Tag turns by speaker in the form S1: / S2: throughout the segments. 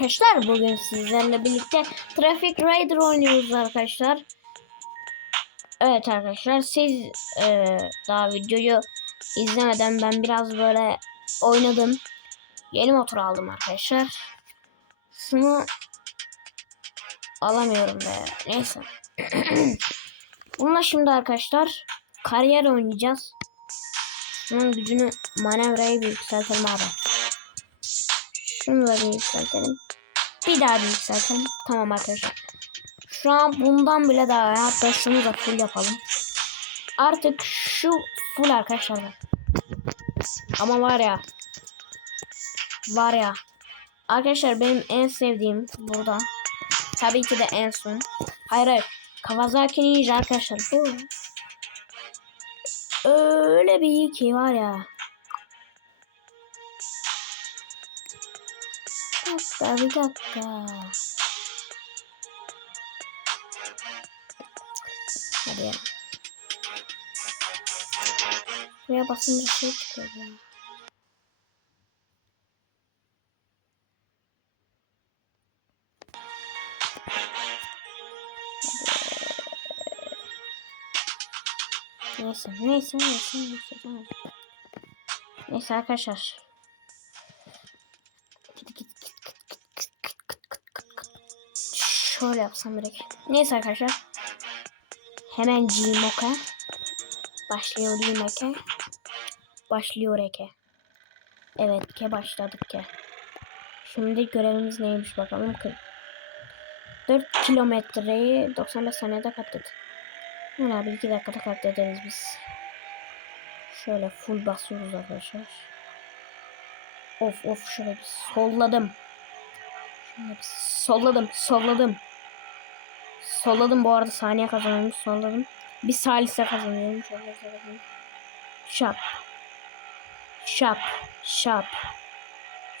S1: arkadaşlar. Bugün sizlerle birlikte Traffic Rider oynuyoruz arkadaşlar. Evet arkadaşlar siz e, daha videoyu izlemeden ben biraz böyle oynadım. Yeni motor aldım arkadaşlar. Şunu alamıyorum be. Neyse. Bununla şimdi arkadaşlar kariyer oynayacağız. Şunun gücünü manevrayı bir yükseltelim abi. Bir yükseltelim. Bir daha bir yükseltelim. Tamam arkadaşlar. Şu an bundan bile daha. Hatta şunu da full yapalım. Artık şu full arkadaşlar. Ama var ya. Var ya. Arkadaşlar benim en sevdiğim burada. Tabii ki de en son. Hayır hayır. Kawasaki Ninja arkadaşlar. Öyle bir iyi ki var ya. Dakika bir dakika. Hadi ya. Buraya basınca şey çıkıyor ya. Neyse, neyse, neyse, neyse. Neyse arkadaşlar. Şöyle yapsam direkt. Neyse arkadaşlar. Hemen Gmoka. Başlıyor Gmoka. Başlıyor Eke. Evet ke başladık ke. Şimdi görevimiz neymiş bakalım. 4 kilometreyi 95 saniyede katladık. Yani abi 2 dakikada katlederiz biz. Şöyle full basıyoruz arkadaşlar. Of of şöyle bir solladım. Şöyle bir solladım solladım. Solladım bu arada saniye kazanıyorum solladım. Bir salise kazanıyorum. Şap. Şap. Şap.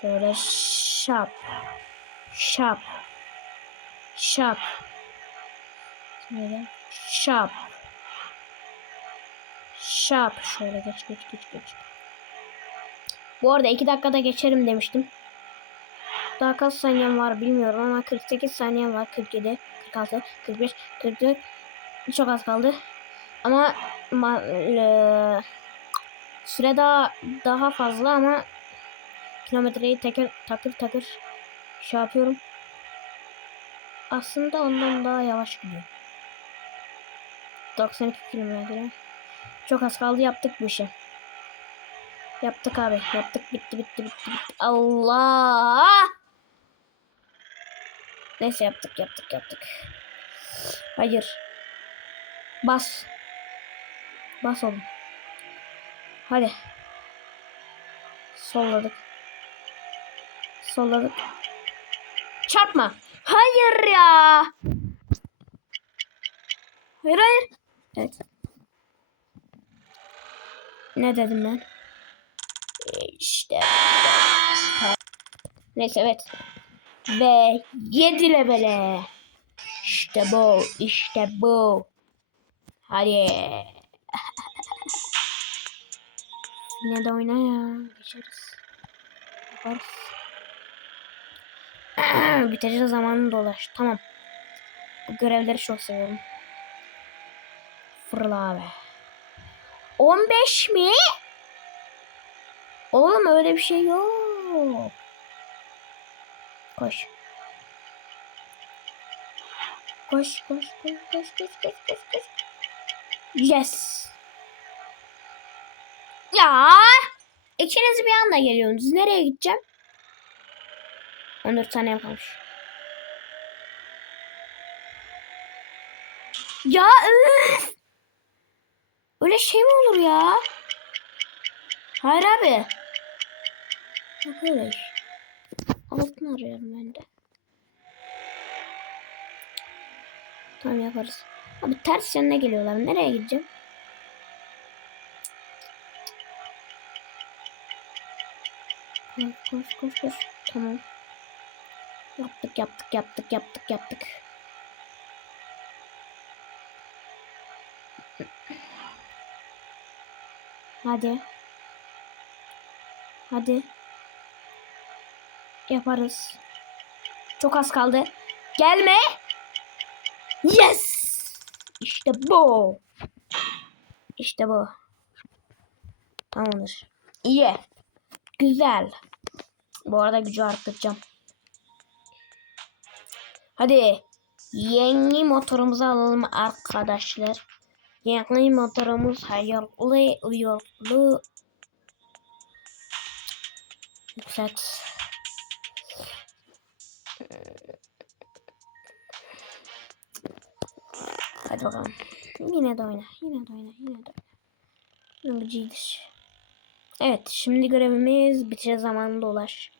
S1: Şöyle şap. Şap. Şap. Şöyle şap. Şap. Şöyle geç geç geç geç. Bu arada 2 dakikada geçerim demiştim. Daha kaç saniyem var bilmiyorum ama 48 saniyem var. 47, 46, 41, 44. Çok az kaldı. Ama ma, e, süre daha daha fazla ama kilometreyi takır takır takır şey yapıyorum. Aslında ondan daha yavaş gidiyor. 92 kilometre. Çok az kaldı yaptık bu işi. Yaptık abi. Yaptık bitti bitti bitti bitti. Allah! Neyse yaptık yaptık yaptık. Hayır. Bas. Bas oğlum. Hadi. Solladık. Solladık. Çarpma. Hayır ya. Hayır hayır. Evet. Ne dedim ben? İşte. Neyse evet. Ve 7 levele. İşte bu. işte bu. Hadi. Yine de oyna ya. Geçeriz. Yaparız. Bitecek zamanı dolaş. Tamam. Bu görevleri çok seviyorum. Fırla abi. 15 mi? Oğlum öyle bir şey yok. Koş. Koş koş koş koş koş koş koş koş. Yes. Ya. İkiniz bir anda geliyorsunuz. Nereye gideceğim? 14 saniye kalmış. Ya üf. Öyle şey mi olur ya? Hayır abi. Yok öyle. Altın arıyorum ben de. Tamam yaparız. Abi ters yanına geliyorlar. Nereye gideceğim? Koş koş koş. Tamam. Yaptık yaptık yaptık yaptık yaptık. Hadi. Hadi. Yaparız. Çok az kaldı. Gelme. Yes. İşte bu. İşte bu. Tamamdır. İyi. Güzel. Bu arada gücü arttıracağım. Hadi. Yeni motorumuzu alalım arkadaşlar. Yeni motorumuz hayırlı uğurlu. Yükselt. Hadi bakalım. Yine de oyna. Yine de oyna. Yine de oyna. Yıldızcıydır. Evet. Şimdi görevimiz bitecek zamanında ulaş.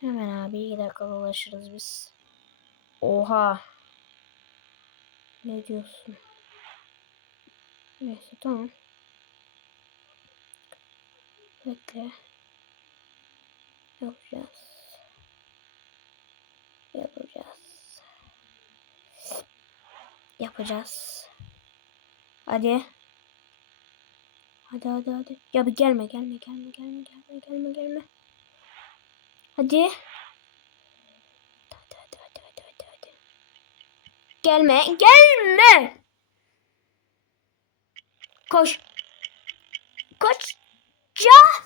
S1: Hemen abi 2 dakikada ulaşırız biz. Oha. Ne diyorsun? Neyse tamam. Bekle. Yapacağız. Yapacağız. Yapacağız. Hadi. Hadi hadi hadi. Ya bir gelme gelme gelme gelme gelme gelme gelme. Hadi. Hadi hadi hadi hadi hadi hadi. Gelme gelme. Koş. Koş. Ya.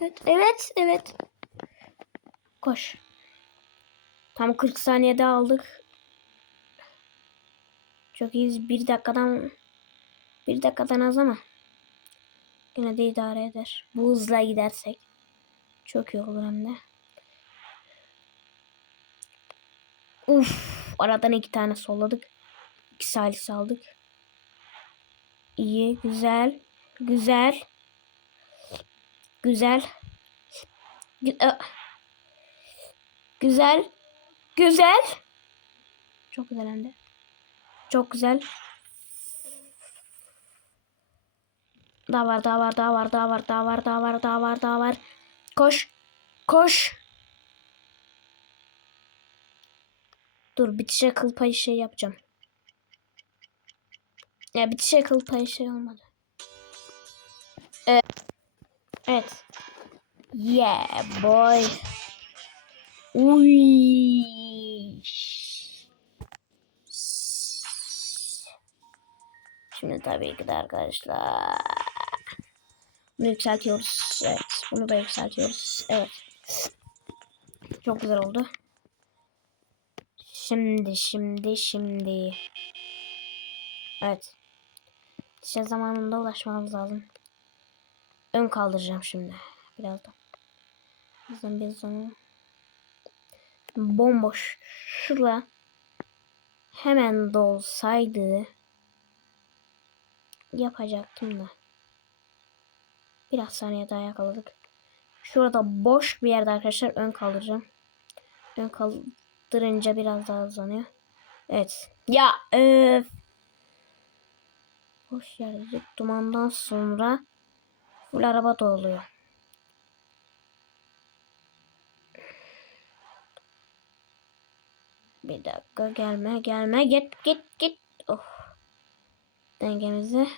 S1: Evet evet evet. Koş. Tam 40 saniyede aldık. Çok iyiyiz. Bir dakikadan bir dakikadan az ama yine de idare eder. Bu hızla gidersek çok iyi olur hem de. Uf, aradan iki tane solladık. İki salisi aldık. İyi, güzel, güzel, güzel, Gü- Ö- güzel, güzel. Çok güzel hem de. Çok güzel. Daha var, daha var, daha var, daha var, daha var, daha var, daha var, daha var. Koş. Koş. Dur bitişe kıl payı şey yapacağım. Ya bitişe kıl payı şey olmadı. Evet. Evet. Yeah boy. Uy. Şimdi tabii ki de arkadaşlar. Bunu yükseltiyoruz. Evet. Bunu da yükseltiyoruz. Evet. Çok güzel oldu. Şimdi şimdi şimdi. Evet. İşte zamanında ulaşmamız lazım. Ön kaldıracağım şimdi. Birazdan. Birazdan birazdan. Bomboş. Şurada hemen dolsaydı yapacaktım da. Biraz saniye daha yakaladık. Şurada boş bir yerde arkadaşlar ön kaldıracağım. Ön kaldırınca biraz daha hızlanıyor. Evet. Ya öf. Boş yerde dumandan sonra full araba doluyor. Bir dakika gelme gelme git git git. Oh. Dengemizi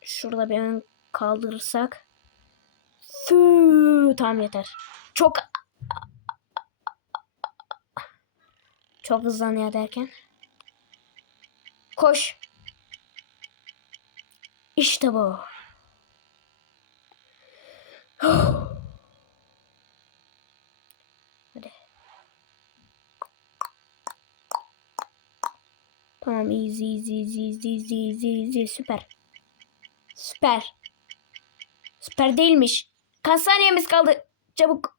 S1: şurada bir ön kaldırırsak. Fü, tamam yeter. Çok çok hızlanıyor derken. Koş. İşte bu. Tamam easy easy easy easy easy easy easy süper. Süper. Süper değilmiş. Kaç saniyemiz kaldı? Çabuk.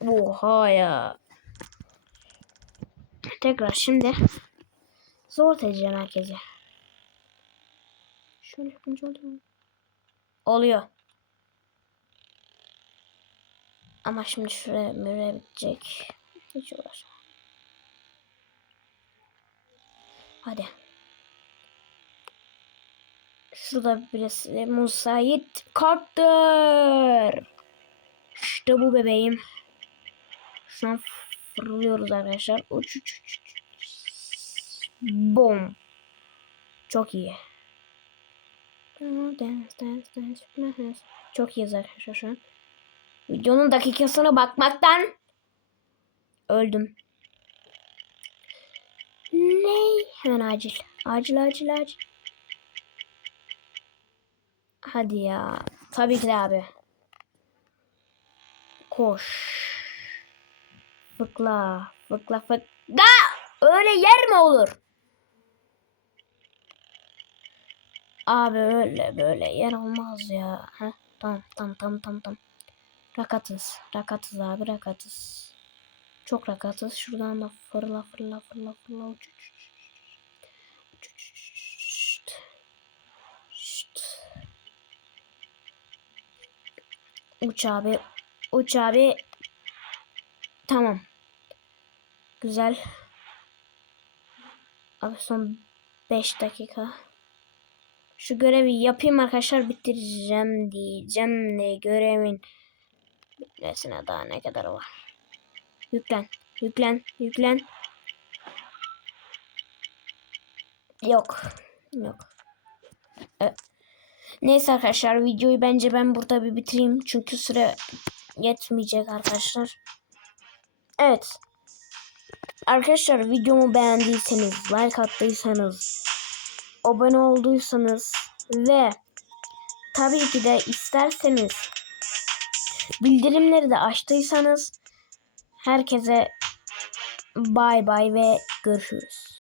S1: Oha ya. Tekrar şimdi. Zor edeceğim herkese. Şöyle yapınca oluyor mu? Oluyor. Ama şimdi şuraya müre bitecek. Hiç uğraşamam. Hadi. Şurada birisi Musait Carter. İşte bu bebeğim. Şu an fırlıyoruz arkadaşlar. Uç uç uç. Bom. Çok iyi. Çok iyiyiz arkadaşlar şu an. Videonun dakikasına bakmaktan öldüm. Ne? Hemen acil. Acil acil acil. Hadi ya. Tabii ki de abi. Koş. Fıkla. Fıkla fıkla. Öyle yer mi olur? Abi öyle böyle yer olmaz ya. Heh, tamam tamam tamam tamam. Rakatız. Rakatız abi rakatız. Çok rakatız. Şuradan da fırla fırla fırla fırla uç uç uç. Uç, abi. Uç abi. Tamam. Güzel. Abi son 5 dakika. Şu görevi yapayım arkadaşlar bitireceğim diyeceğim de görevin bitmesine daha ne kadar var. Yüklen, yüklen, yüklen. Yok, yok. E, Neyse arkadaşlar videoyu bence ben burada bir bitireyim. Çünkü süre yetmeyecek arkadaşlar. Evet. Arkadaşlar videomu beğendiyseniz, like attıysanız, abone olduysanız ve tabii ki de isterseniz bildirimleri de açtıysanız herkese bay bay ve görüşürüz.